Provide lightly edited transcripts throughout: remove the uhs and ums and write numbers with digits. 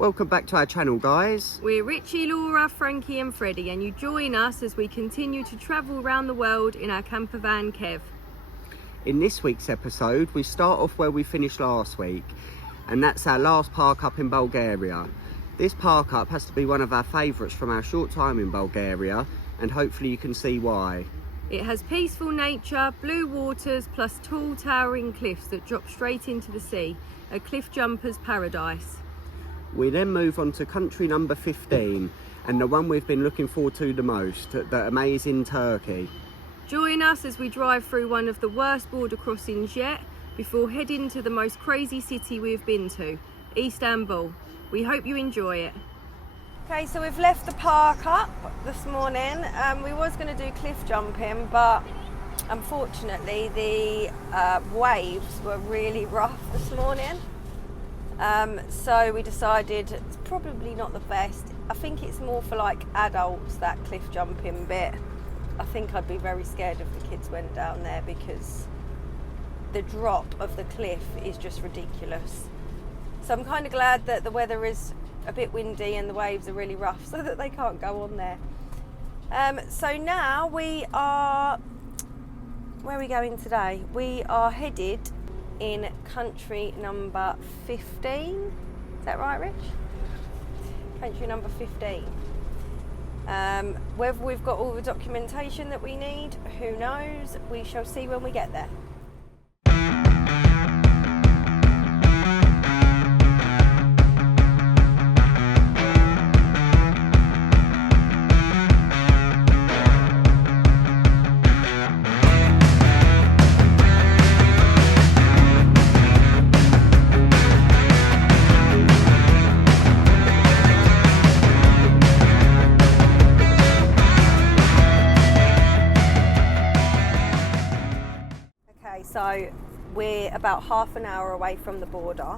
Welcome back to our channel, guys. We're Richie, Laura, Frankie and Freddie, and you join us as we continue to travel around the world in our camper van Kev. In this week's episode, we start off where we finished last week, and that's our last park up in Bulgaria. This park up has to be one of our favourites from our short time in Bulgaria, and hopefully you can see why. It has peaceful nature, blue waters, plus tall towering cliffs that drop straight into the sea, a cliff jumper's paradise. We then move on to country number 15, and the one we've been looking forward to the most, the amazing Turkey. Join us as we drive through one of the worst border crossings yet, before heading to the most crazy city we've been to, Istanbul. We hope you enjoy it. Okay, so we've left the park up this morning. We was going to do cliff jumping, but unfortunately the waves were really rough this morning. So we decided it's probably not the best. I think it's more for like adults, that cliff jumping bit. I think I'd be very scared if the kids went down there because the drop of the cliff is just ridiculous. So I'm kind of glad that the weather is a bit windy and the waves are really rough so that they can't go on there. So now we are, where are we going today? We are headed in country number 15. Is that right, Rich? Country number 15. Whether we've got all the documentation that we need, who knows? We shall see when we get there. So we're about half an hour away from the border.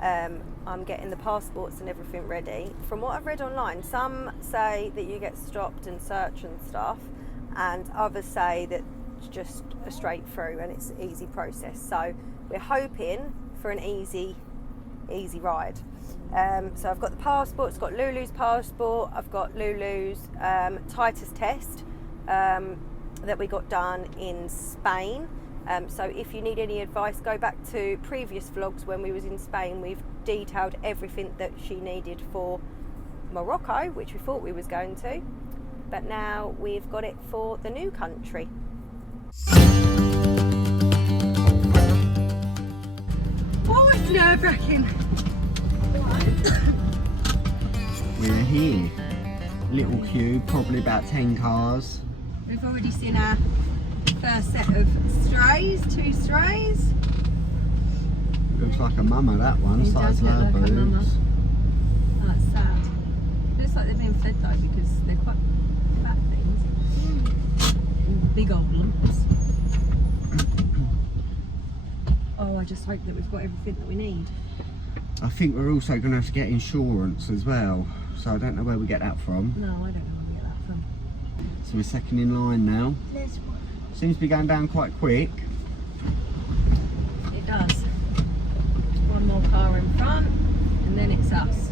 I'm getting the passports and everything ready. From what I've read online, some say that you get stopped and searched and stuff, and others say that it's just a straight through and it's an easy process. So we're hoping for an easy ride. So I've got the passports, got Lulu's passport, I've got Lulu's Titus test that we got done in Spain. So if you need any advice, go back to previous vlogs when we was in Spain. We've detailed everything that she needed for Morocco, which we thought we was going to, but now we've got it for the new country. Oh, it's nerve-wracking. We're here. Little queue, probably about 10 cars. We've already seen our first set of strays, 2 strays. Looks like a mama, that one. It Size does look of her like a mama. boobs. Oh, it's sad. Looks like they're being fed though because they're quite fat things. Big old lumps. Oh, I just hope that we've got everything that we need. I think we're also going to have to get insurance as well. So I don't know where we get that from. No, I don't know where we get that from. So we're second in line now. There's one. Seems to be going down quite quick. It does. One more car in front and then it's us.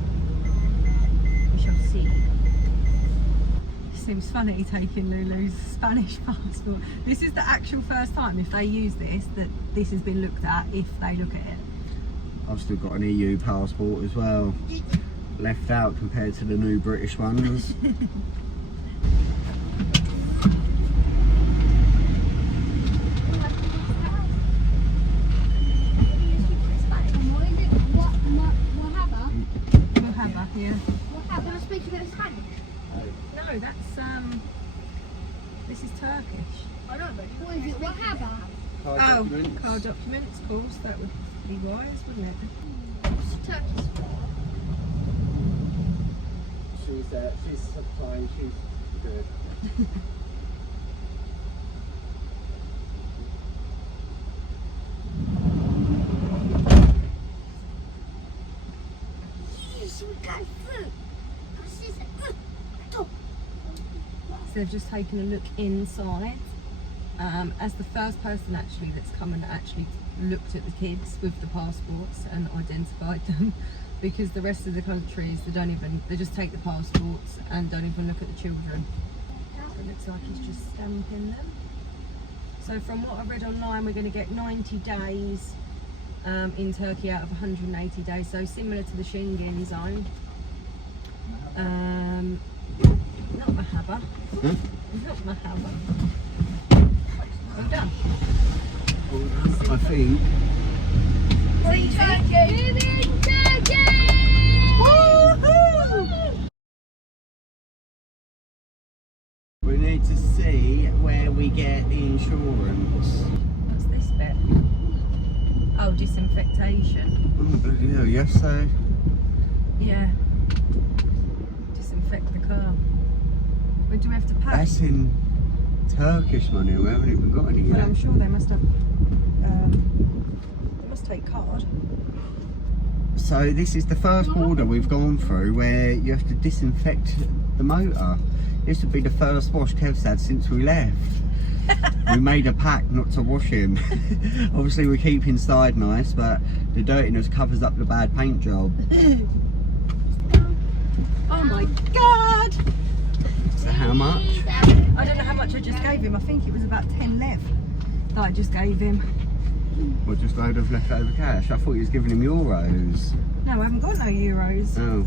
We shall see. Seems funny taking Lulu's Spanish passport. This is the actual first time, if they use this, that this has been looked at, if they look at it. I've still got an EU passport as well. Left out compared to the new British ones. Yeah. Can I speak a bit of Spanish? No, that's this is Turkish. I know, but what is it? What have Car documents, of course, that would be wise, wouldn't it? What's Turkish for? She's supplying, she's good. So they've just taken a look inside. As the first person actually that's come and actually looked at the kids with the passports and identified them, because the rest of the countries, they just take the passports and don't even look at the children. It looks like he's just stamping them. So from what I read online, we're going to get 90 days in Turkey out of 180 days, so similar to the Schengen zone. Not mahaba. Not mahaba. Well done. I think. We need to see where we get the insurance. What's this bit? Oh, disinfectation. Oh, bloody hell, yes, so. Yeah. Disinfect the car. When do we have to pay? That's in Turkish money, we haven't even got any Well, yet. I'm sure they must have. They must take card. So this is the first border we've gone through where you have to disinfect the motor. This would be the first wash Kev's had since we left. We made a pact not to wash him. Obviously we keep inside nice, but the dirtiness covers up the bad paint job. Oh my god! So how much? I don't know how much I just gave him. I think it was about 10 left that I just gave him. Or just a load of leftover cash? I thought you was giving him euros. No, I haven't got no euros. Oh.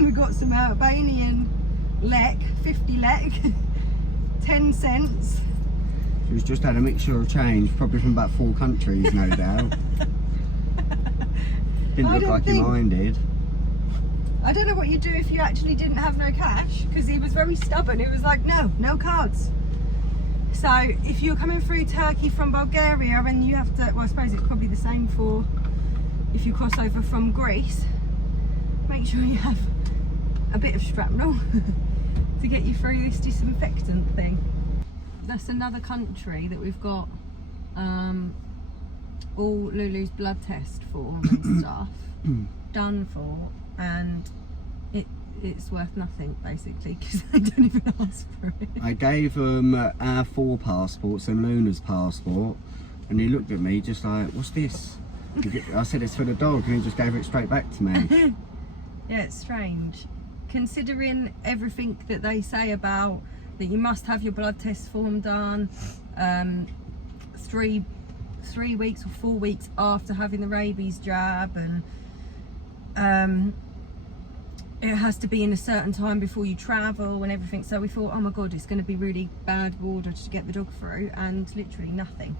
We got some Albanian lek, 50 lek, 10 cents. She's just had a mixture of change, probably from about 4 countries, no doubt. Didn't look like he minded. I don't know what you do if you actually didn't have no cash, because he was very stubborn. He was like, no cards. So if you're coming through Turkey from Bulgaria and you have to, well, I suppose it's probably the same for if you cross over from Greece, make sure you have a bit of shrapnel to get you through this disinfectant thing. That's another country that we've got all Lulu's blood test form and stuff done for, and it's worth nothing basically because they don't even ask for it. I gave them our 4 passports and Luna's passport, and he looked at me just like, what's this? I said it's for the dog, and he just gave it straight back to me. Yeah, it's strange. Considering everything that they say about that you must have your blood test form done 3 weeks or 4 weeks after having the rabies jab, and it has to be in a certain time before you travel and everything. So we thought, oh my god, it's going to be really bad border to get the dog through, and literally nothing.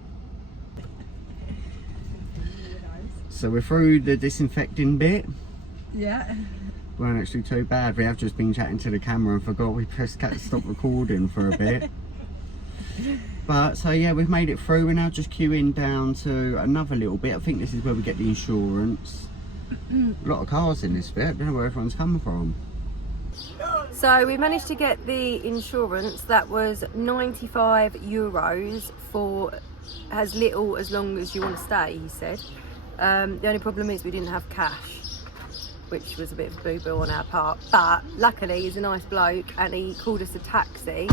So we're through the disinfecting bit. Yeah. Weren't actually too bad. We have just been chatting to the camera and forgot we pressed stop recording for a bit. But so yeah, we've made it through. We're now just queuing down to another little bit. I think this is where we get the insurance. A lot of cars in this bit. I don't know where everyone's coming from. So we managed to get the insurance. That was 95 euros for as little as long as you want to stay, he said. The only problem is we didn't have cash, which was a bit of a boo-boo on our part, but luckily he's a nice bloke and he called us a taxi,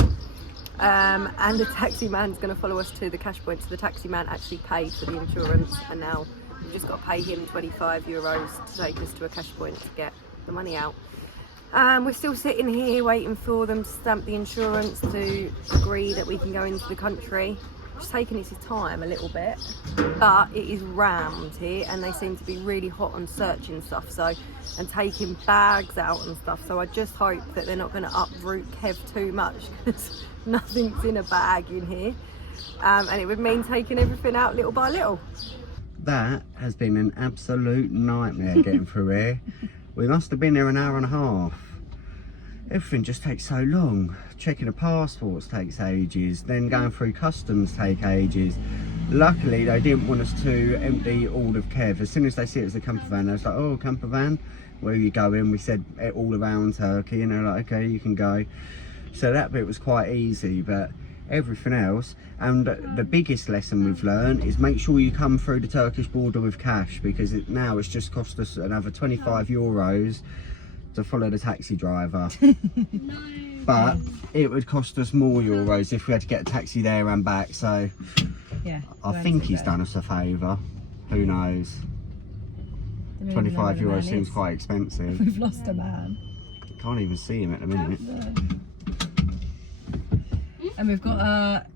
and the taxi man's going to follow us to the cash point. So the taxi man actually paid for the insurance, and now we've just got to pay him 25 euros to take us to a cash point to get the money out. We're still sitting here waiting for them to stamp the insurance to agree that we can go into the country. It's taking its time a little bit, but it is rammed here, and they seem to be really hot on searching stuff, so, and taking bags out and stuff. So I just hope that they're not going to uproot Kev too much, because nothing's in a bag in here, and it would mean taking everything out little by little. That has been an absolute nightmare getting through here. We must have been there an hour and a half. Everything just takes so long. Checking the passports takes ages, then going through customs take ages. Luckily they didn't want us to empty all of Kev. As soon as they see it as a camper van, they was like, oh, camper van, where are you going? We said all around Turkey, and they're like, okay, you can go. So that bit was quite easy, but everything else, and the biggest lesson we've learned is make sure you come through the Turkish border with cash, because now it's just cost us another 25 euros to follow the taxi driver. But it would cost us more euros if we had to get a taxi there and back, so Yeah. I think he's done us a favour. Who knows? 25 euros seems quite expensive. We've lost a man. Can't even see him at the minute. And we've got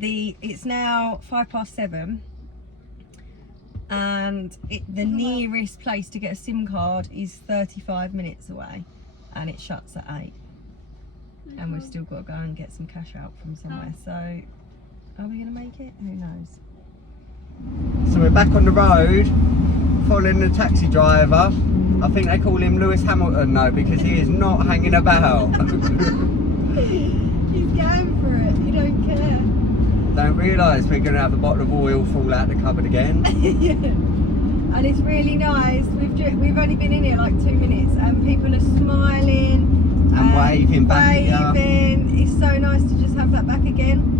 it's now 7:05, and the nearest place to get a SIM card is 35 minutes away, and it shuts at 8. And we've still got to go and get some cash out from somewhere. So, are we going to make it? Who knows? So we're back on the road, following the taxi driver. I think they call him Lewis Hamilton though, because he is not hanging about. He's going for it. He don't care. Don't realise we're going to have a bottle of oil fall out the cupboard again. Yeah. And it's really nice. We've only been in here like 2 minutes, and people are smiling And waving back at you. It's so nice to just have that back again.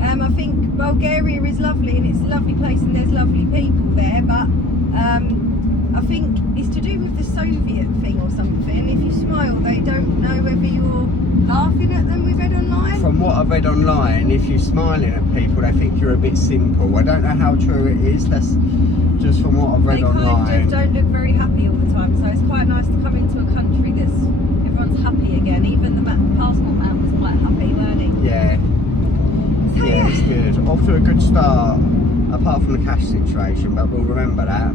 I think Bulgaria is lovely, and it's a lovely place, and there's lovely people there, but I think it's to do with the Soviet thing or something. If you smile, they don't know whether you're laughing at them, we read online. From what I've read online, if you're smiling at people, they think you're a bit simple. I don't know how true it is, that's just from what I've read online. They kind of don't look very happy all the time, so it's quite nice to come into a country that's everyone's happy again. Even the passport man was quite happy, weren't he? Yeah. So, Yeah, it's good. Off to a good start, apart from the cash situation, but we'll remember that.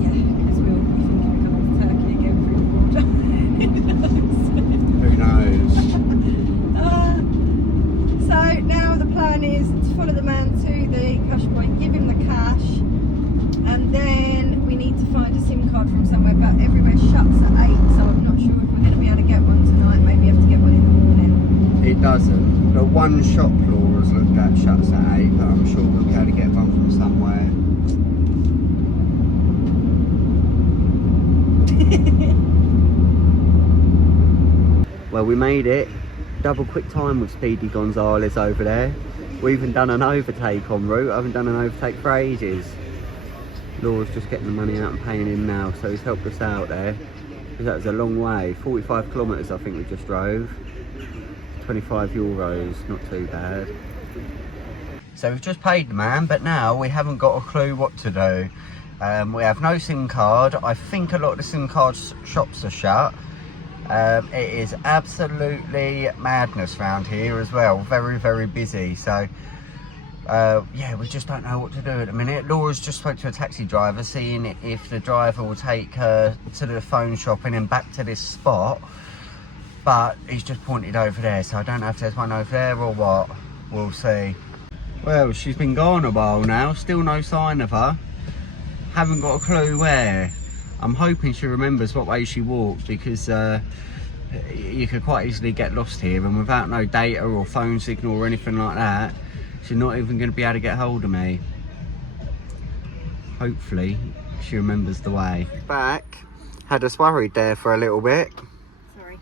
Yeah, because we'll be thinking of coming to Turkey again through the border. Who knows? So now the plan is to follow the man to the cash point, give him the cash, and then we need to find a SIM card from somewhere, but everywhere shuts at 8, so I'm not sure if we're going to be able to get one tonight. Maybe have to get one in the morning. It doesn't. The one shop Laura's looked at shuts at 8, but I'm sure we'll be able to get one from somewhere. Well, we made it. Double quick time with Speedy Gonzales over there. We even done an overtake en route. I haven't done an overtake for ages. Laura's just getting the money out and paying him now, so he's helped us out there. Because that was a long way. 45 kilometres I think we just drove. 25 euros, not too bad. So we've just paid the man, but now we haven't got a clue what to do. We have no SIM card. I think a lot of the SIM card shops are shut. It is absolutely madness around here as well. Very, very busy. So yeah, we just don't know what to do at the minute. Laura's just spoke to a taxi driver, seeing if the driver will take her to the phone shop and then back to this spot. But he's just pointed over there, so I don't know if there's one over there or what. We'll see. Well, she's been gone a while now, still no sign of her. Haven't got a clue where. I'm hoping she remembers what way she walked, because you could quite easily get lost here, and without no data or phone signal or anything like that, she's not even going to be able to get hold of me. Hopefully she remembers the way. Back. Had us worried there for a little bit. Sorry.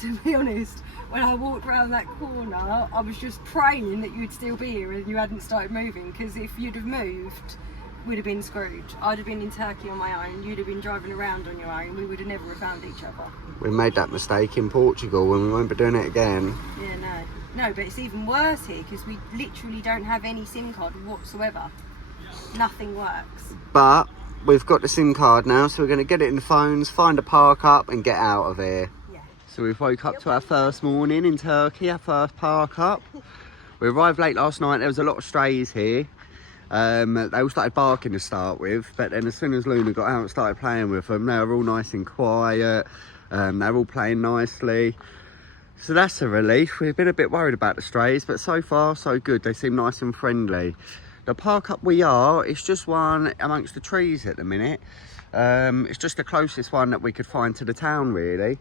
To be honest, when I walked around that corner, I was just praying that you'd still be here and you hadn't started moving, because if you'd have moved, we'd have been screwed. I'd have been in Turkey on my own, you'd have been driving around on your own, we would have never have found each other. We made that mistake in Portugal and we won't be doing it again. Yeah, no, but it's even worse here, because we literally don't have any SIM card whatsoever. Nothing works. But we've got the SIM card now, so we're going to get it in the phones, find a park up and get out of here. Yeah. So we've woke up to our first morning in Turkey, our first park up. We arrived late last night, there was a lot of strays here. They all started barking to start with, but then as soon as Luna got out and started playing with them, they were all nice and quiet. They're all playing nicely. So that's a relief. We've been a bit worried about the strays, but so far so good. They seem nice and friendly. The park up we are, it's just one amongst the trees at the minute. It's just the closest one that we could find to the town really.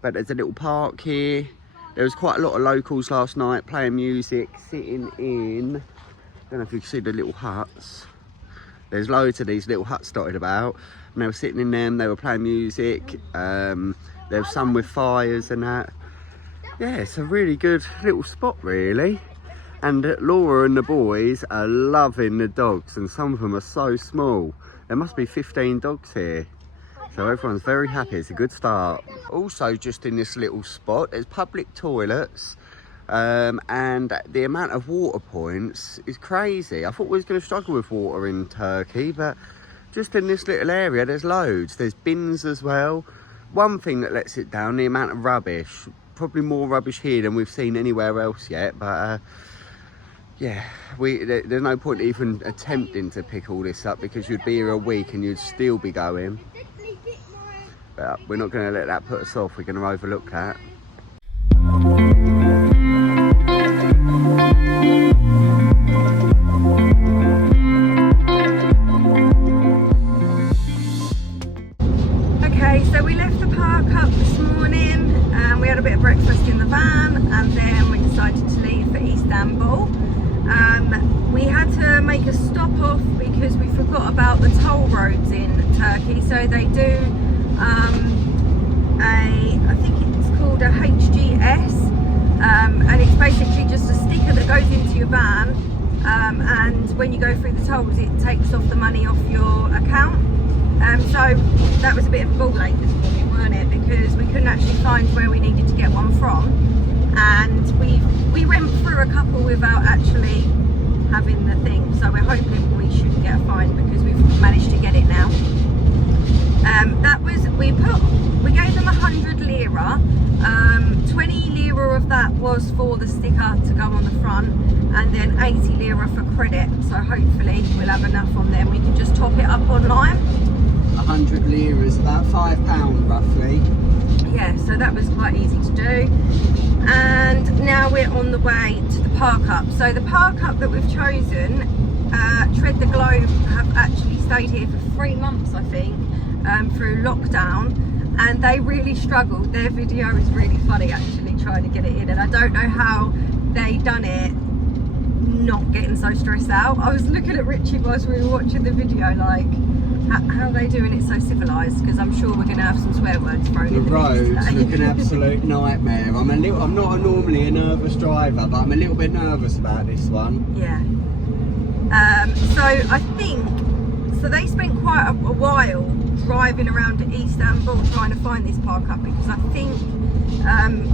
But there's a little park here. There was quite a lot of locals last night playing music, sitting in, I don't know if you can see the little huts. There's loads of these little huts dotted about, and they were sitting in them, they were playing music. There was some with fires and that. Yeah, it's a really good little spot really. And Laura and the boys are loving the dogs, and some of them are so small. There must be 15 dogs here. So everyone's very happy, it's a good start. Also just in this little spot, there's public toilets. And the amount of water points is crazy. I thought we was going to struggle with water in Turkey, but just in this little area, there's loads. There's bins as well. One thing that lets it down, the amount of rubbish. Probably more rubbish here than we've seen anywhere else yet, but yeah, there's no point even attempting to pick all this up because you'd be here a week and you'd still be going. But we're not going to let that put us off. We're going to overlook that. Okay, so we left the park up this morning. We had a bit of breakfast in the van and then we decided to leave for Istanbul. We had to make a stop off because we forgot about the toll roads in Turkey. So they do I think it's called a HGS, and it's basically just a sticker that goes into your van, and when you go through the tolls it takes off the money off your account. So that was a bit of a ball ache this morning, weren't it? Because we couldn't actually find where we needed to get one from, and we went through a couple without actually having the thing. So we're hoping we shouldn't get a fine because we've managed to get it now. We gave them 100 lira. 20 lira of that was for the sticker to go on the front, and then 80 lira for credit. So hopefully we'll have enough on them. We can just top it up online. 100 lira is about £5 roughly. Yeah, so that was quite easy to do. And now we're on the way to the park up. So the park up that we've chosen, Tread the Globe have actually stayed here for 3 months, I think, through lockdown, and they really struggled. Their video is really funny actually, trying to get it in, and I don't know how they done it not getting so stressed out. I was looking at Richie whilst we were watching the video, like, how are they doing it so civilised? Because I'm sure we're going to have some swear words thrown in the roads today. look an absolute nightmare. I'm not normally a nervous driver, but I'm a little bit nervous about this one. Yeah. So I think, so they spent quite a while driving around Istanbul trying to find this park up, because I think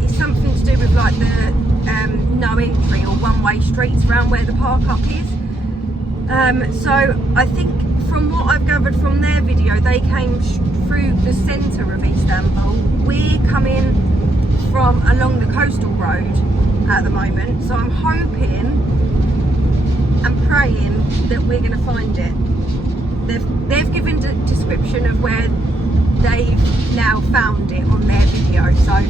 it's something to do with like the no entry or one-way streets around where the park up is. So I think from what I've gathered from their video, they came through the centre of Istanbul. We're coming from along the coastal road at the moment, so I'm hoping and praying that we're going to find it. They've given a description of where they've now found it on their video, so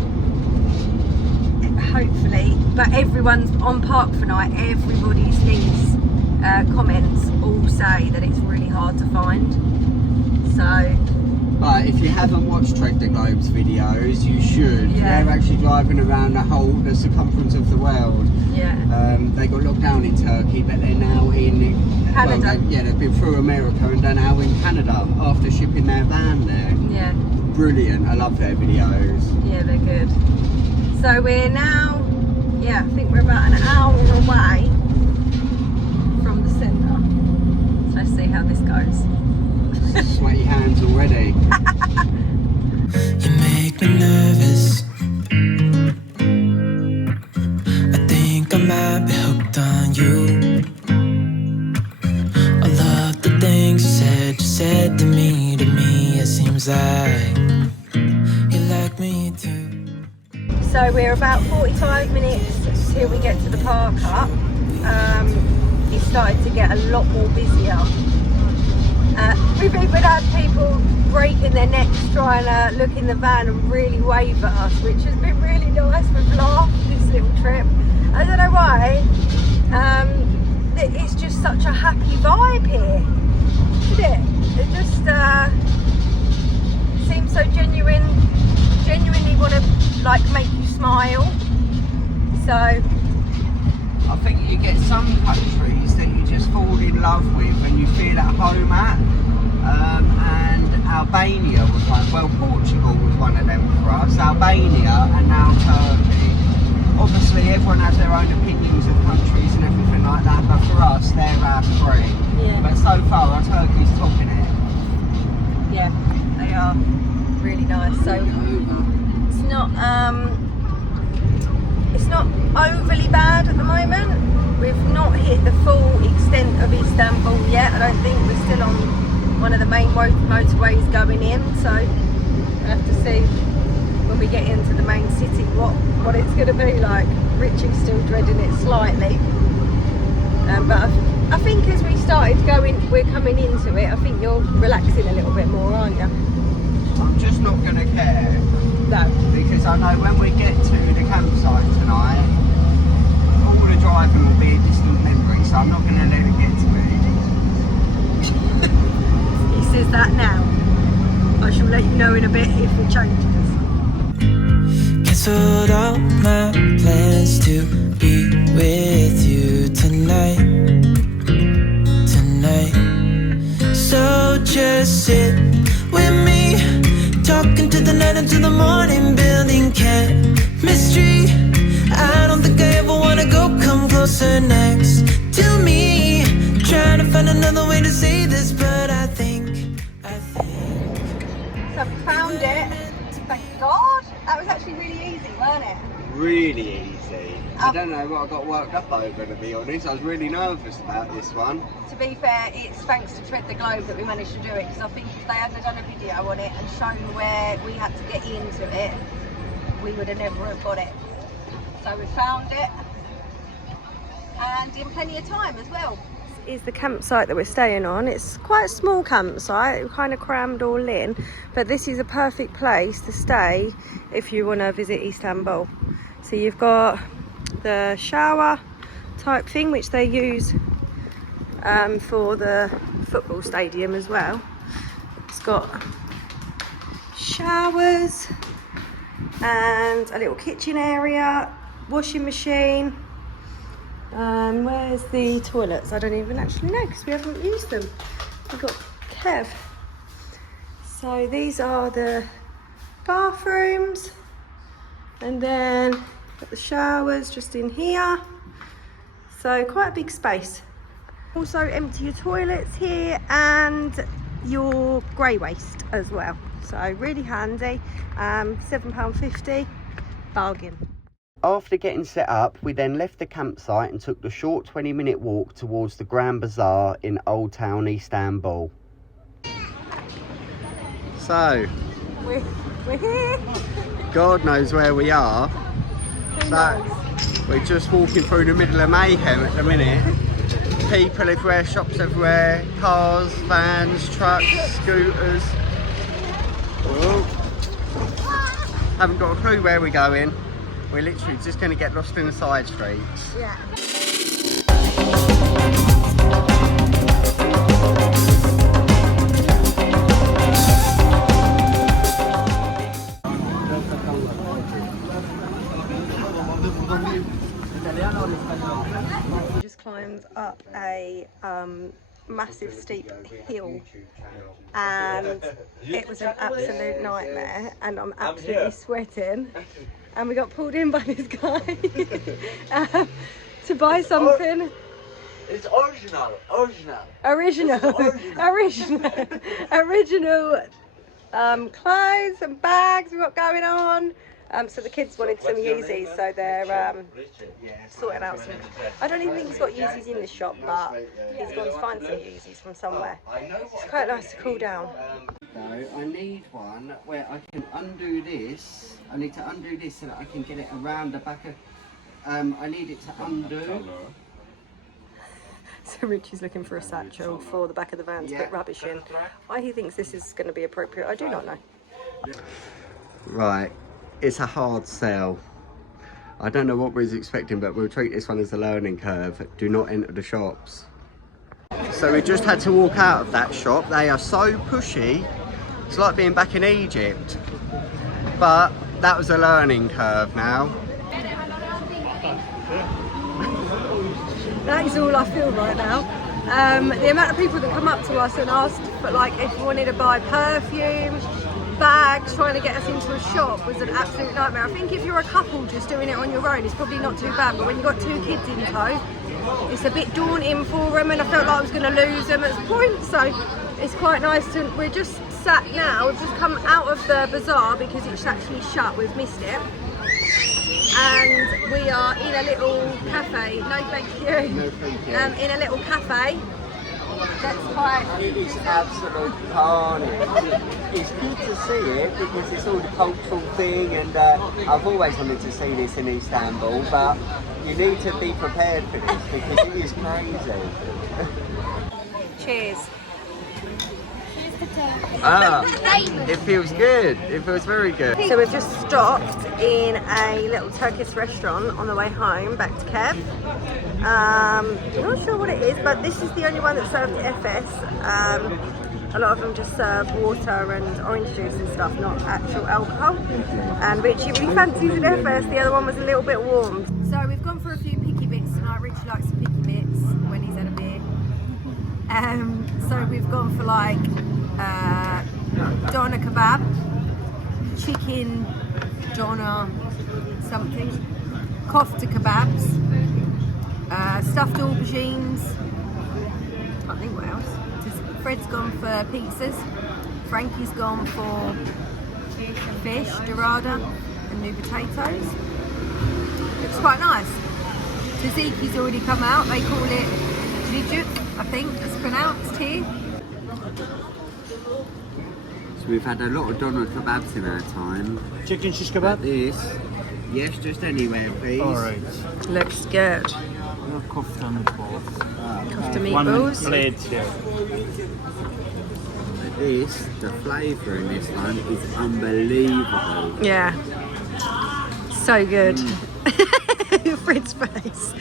hopefully. But everyone's on Park for Night, everybody's things comments all say that it's really hard to find. So but if you haven't watched Tread the Globe's videos, you should. Yeah. They're actually driving around the circumference of the world. yeah, They got locked down in Turkey, but they're now in Canada. Well, they've been through America and they're now in Canada after shipping their van there. yeah, Brilliant. I love their videos. yeah, they're good. So we're now, I think we're about an hour away from the centre. So let's see how this goes. Sweaty hands already. You make me nervous. I think I might be hooked on you. All of the things you said to me, it seems like you like me too. So we're about 45 minutes till we get to the park up. It started to get a lot more busier. We've even had people breaking their necks trying to look in the van and really wave at us, which has been really nice. We've laughed this little trip. I don't know why. It's just such a happy vibe here, isn't it? It just seems so genuinely want to like make you smile. So I think you get some countries that you just fall in love with and you feel at home at. And Albania was one, well, Portugal was one of them for us, Albania and now Turkey. Obviously everyone has their own opinions of countries and everything like that, but for us they're our three. Yeah. But so far Turkey's topping it. yeah, they are really nice. So it's not overly bad at the moment. We've not hit the full extent of Istanbul yet. I don't think we're still on one of the main motorways going in, so we'll have to see when we get into the main city what it's going to be like. Richie's still dreading it slightly, but I think as we started we're coming into it, I think you're relaxing a little bit more, aren't you? I'm just not going to care. No. Because I know when we get to the campsite tonight, all the driving will be a distant memory, so I'm not going to let it get to me. He says that now. I shall let you know in a bit if it changes. Cancelled all my plans to be with you tonight. So just sit with me, talking to the night until the morning, building chemistry. I don't think I ever wanna go come closer next to me. Trying to find another way to say this, but I think So we found it. Thank God. That was actually really easy, weren't it? Really easy. I don't know what I got worked up over, to be honest. I was really nervous about this one. To be fair, it's thanks to Tread the Globe that we managed to do it, because I think if they hadn't done a video on it and shown where we had to get into it, we would have never have got it. So we found it, and in plenty of time as well. This is the campsite that we're staying on. It's quite a small campsite, we're kind of crammed all in, but this is a perfect place to stay if you want to visit Istanbul. So you've got the shower type thing, which they use for the football stadium as well. It's got showers and a little kitchen area, washing machine. Where's the toilets? I don't even actually know because we haven't used them. We've got Kev. So these are the bathrooms, and then got the showers just in here. So quite a big space. Also empty your toilets here and your grey waste as well. So really handy. £7.50, bargain. After getting set up, we then left the campsite and took the short 20-minute walk towards the Grand Bazaar in Old Town Istanbul. So, We're here. God knows where we are. So, we're just walking through the middle of mayhem at the minute. People everywhere, shops everywhere, cars, vans, trucks, scooters. Whoa. Haven't got a clue where we're going. We're literally just going to get lost in the side streets. Yeah. We just climbed up a massive steep hill, and it was an absolute nightmare, and I'm absolutely sweating, and we got pulled in by this guy to buy something. It's original Clothes and bags we've got going on. So the kids wanted some Yeezys, so they're sorting out some. I don't even think he's got Yeezys in this shop, but he's gone to find some Yeezys from somewhere. It's quite nice to cool down. So I need one where I can undo this. I need to undo this so that I can get it around the back of. I need it to undo. So Richie's looking for a satchel for the back of the van to put rubbish in. Why he thinks this is going to be appropriate, I do not know. Right, it's a hard sell. I don't know what we was expecting, but we'll treat this one as a learning curve. Do not enter the shops. So we just had to walk out of that shop. They are so pushy. It's like being back in Egypt. But that was a learning curve now. That is all I feel right now. The amount of people that come up to us and ask, but like if we wanted to buy perfume, bags, trying to get us into a shop was an absolute nightmare. I think if you're a couple just doing it on your own, it's probably not too bad, but when you've got two kids in tow, it's a bit daunting for them, and I felt like I was going to lose them at this point, so it's quite nice to, we're just sat now, we've just come out of the bazaar because it's actually shut, we've missed it. And we are in a little cafe. No, thank you. No, thank you. In a little cafe, Let's try. It is absolute carnage. It's good to see it because it's all the cultural thing, and I've always wanted to see this in Istanbul, but you need to be prepared for this because it is crazy. Cheers. It feels good. It feels very good. So we've just stopped in a little Turkish restaurant on the way home back to Kev. I'm not sure what it is, but this is the only one that served FS. A lot of them just serve water and orange juice and stuff, not actual alcohol. And Richie really fancies an FS. The other one was a little bit warm. So we've gone for a few picky bits tonight. Richie likes some picky bits when he's had a beer. So we've gone for like doner kebab, chicken doner something, kofta kebabs, stuffed aubergines, can't think what else. Fred's gone for pizzas, Frankie's gone for fish, dorada and new potatoes. Looks quite nice. Tzatziki's already come out, they call it jujut, I think it's pronounced here. So we've had a lot of doner kebabs in our time. Chicken shish But kebab? this, yes, just anywhere, please. Alright. Looks good. Kofta meatballs. Kofta One meatballs. plate here. But this, the flavour in this one is unbelievable. Yeah. So good. Fred's face.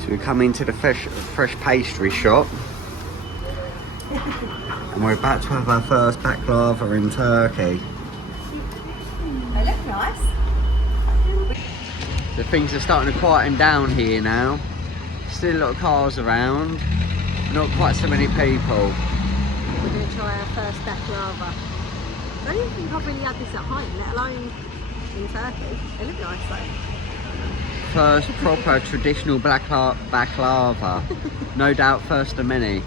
So we come into the fresh pastry shop. And we're about to have our first baklava in Turkey. They look nice. So things are starting to quieten down here now. Still a lot of cars around, not quite so many people. We're going to try our first baklava. I don't even think I've really had this at home, let alone in Turkey. They look nice though. First proper traditional baklava. No doubt first of many.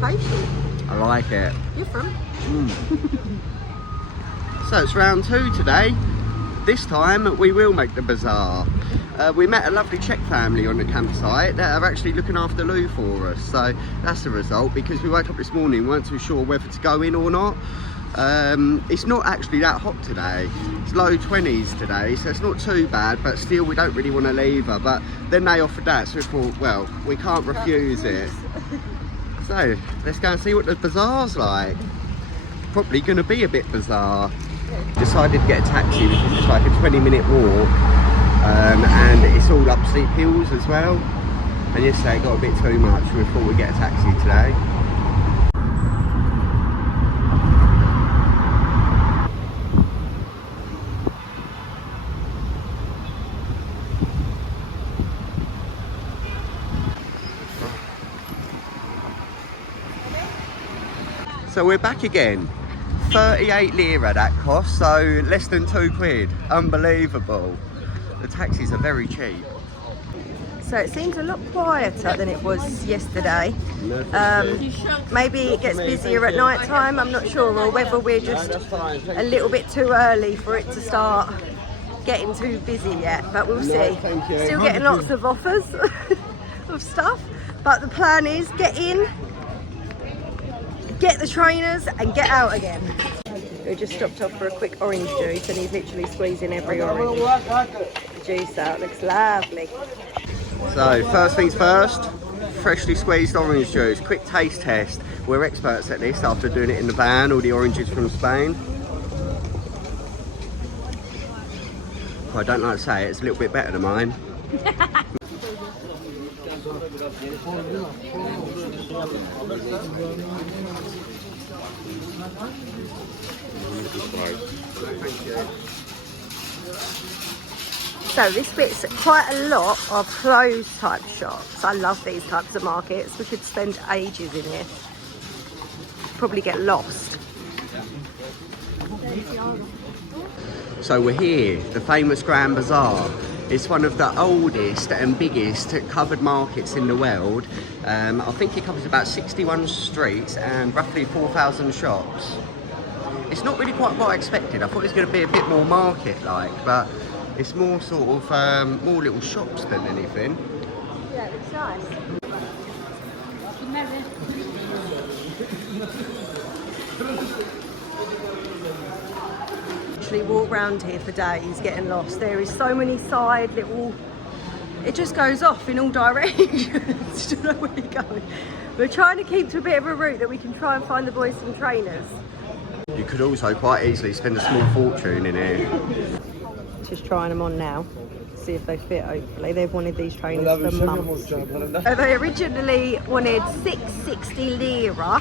Tasty. I like it. You're from? So it's round 2 today. This time we will make the bazaar. We met a lovely Czech family on the campsite that are actually looking after Lou for us. So that's the result, because we woke up this morning, weren't too sure whether to go in or not. It's not actually that hot today. It's low 20s today, so it's not too bad, but still we don't really want to leave her. But then they offered that, so we thought, well, we can't refuse it. So let's go and see what the bazaar's like. Probably going to be a bit bizarre. Decided to get a taxi because it's like a 20-minute walk, and it's all up steep hills as well. And yesterday it got a bit too much, so we thought we'd get a taxi today. So we're back again. 38 lira that cost, so less than £2. Unbelievable. The taxis are very cheap. So it seems a lot quieter than it was yesterday. Maybe it gets busier at night time, I'm not sure, or whether we're just a little bit too early for it to start getting too busy yet, but we'll see. Still getting lots of offers of stuff, but the plan is get in, get the trainers and get out again. We just stopped off for a quick orange juice and he's literally squeezing every orange juice out. Looks lovely. So first things first, freshly squeezed orange juice. Quick taste test. We're experts at this after doing it in the van, all the oranges from Spain. I don't like to say it, it's a little bit better than mine. So this bit's quite a lot of clothes type shops. I love these types of markets. We could spend ages in here. Probably get lost. So we're here, the famous Grand Bazaar. It's one of the oldest and biggest covered markets in the world. I think it covers about 61 streets and roughly 4,000 shops. It's not really quite what I expected. I thought it was going to be a bit more market-like, but It's more sort of more little shops than anything. Yeah, it looks nice. Actually walk around here for days getting lost. There is so many side little, it just goes off in all directions. You don't know where you're going. We're trying to keep to a bit of a route that we can try and find the boys some trainers. You could also quite easily spend a small fortune in here. Just trying them on now, see if they fit. Hopefully they've wanted these trainers for months. They originally wanted 660 lira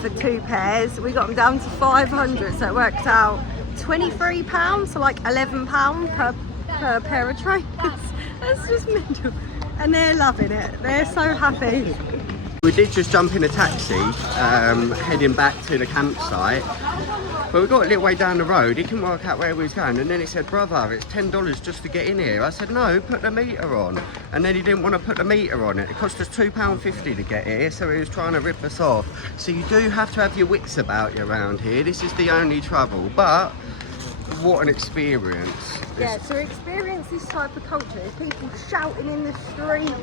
for 2 pairs. We got them down to 500, so it worked out £23, so like £11 per pair of trainers. That's just mental, and they're loving it. They're so happy. We did just jump in a taxi, heading back to the campsite. But we got a little way down the road, he couldn't work out where we was going, and then he said, brother, it's $10 just to get in here. I said, no, put the meter on. And then he didn't want to put the meter on it. It cost us £2.50 to get here, so he was trying to rip us off. So you do have to have your wits about you around here. This is the only trouble, but what an experience. Yeah, to experience this type of culture, there's people shouting in the street,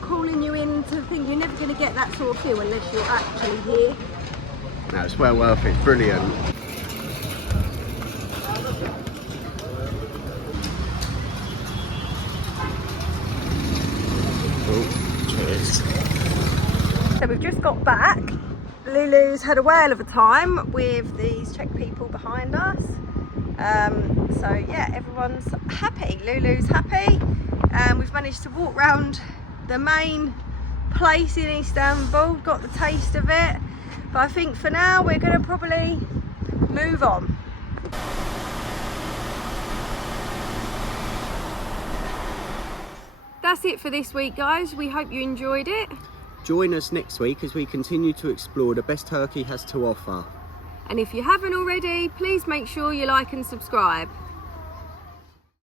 calling you in to think you're never going to get that sort of feel unless you're actually here. No, it's well worth it, it's brilliant. Oh, cheers. So we've just got back. Lulu's had a whale of a time with these Czech people behind us. So yeah, everyone's happy. Lulu's happy. We've managed to walk round the main place in Istanbul, got the taste of it. But I think for now we're going to probably move on. That's it for this week, guys. We hope you enjoyed it. Join us next week as we continue to explore the best Turkey has to offer. And if you haven't already, please make sure you like and subscribe.